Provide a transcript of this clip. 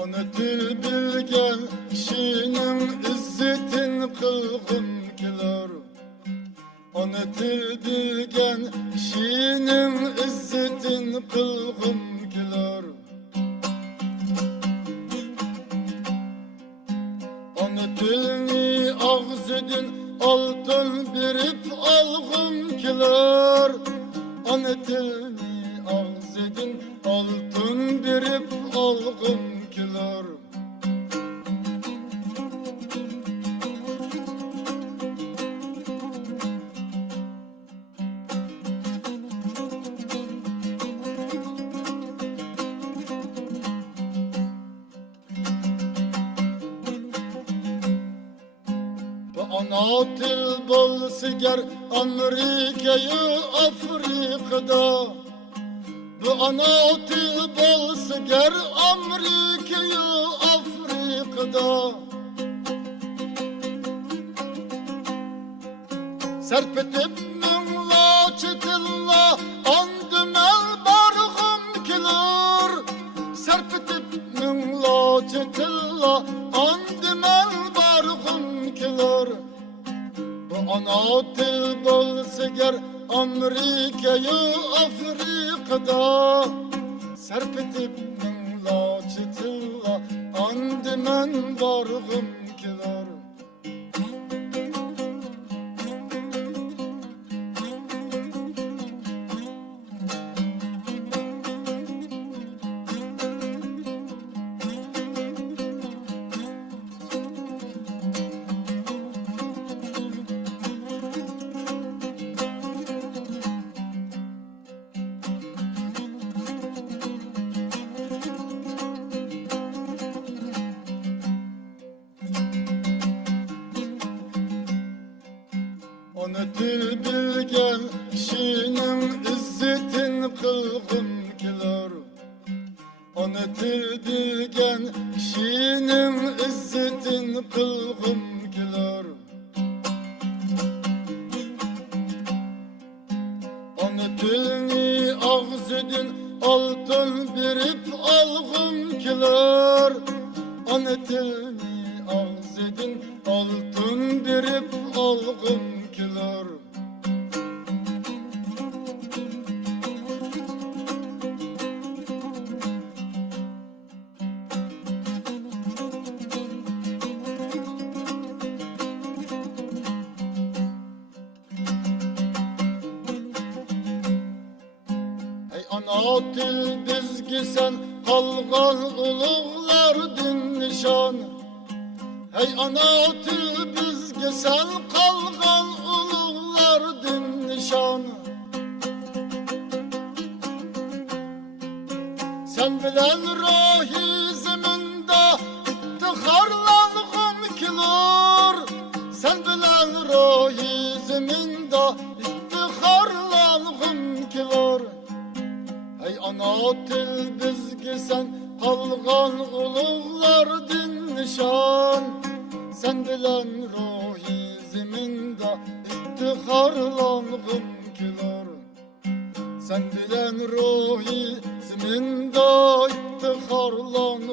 Onu til bilgen kişinin izzetin kılgın keler. Onu til bilgen kişinin izzetin kılgın keler. Onu tilni ağzıdın altın birip algın keler. Onu tilni ağzıdın altın birip algın keler. Ana til bolsiger Amerika'yı Afrika'da. Bu ana til bolsiger Amerika'yı Afrika'da. Serpetip münla çetilla andım el barğım kilir. Serpetip münla çetilla andım el barğım kilir. Bu ana til bolsiger Amerika'yı Afrika'da. Serpetip münla çetilla andım el barğım kilir. Onu til bilgen kişinin izzetin kılgın keler. Onu til bilgen kişinin izzetin kılgın keler. Onu tilni ağzıdın altın birip algın keler. Onu tilni ağzıdın altın birip algın keler. Ey ana til bizgi sen kalgan ulug'lardin nişan. Hey ana til bizgi sen kalgan ulug'lardin nişan. Sen bilen ruhi ziminde iftixarlanğım kilir. Sen bilen ruhi ziminde iftixarlanğım kilir. Hey ana til bizgi sen kalgan ulug'lardin nişan. Sen bilen ruhi ziminde iftixarlanğım keler. Sen bilen ruhi ziminde iftixarlanğım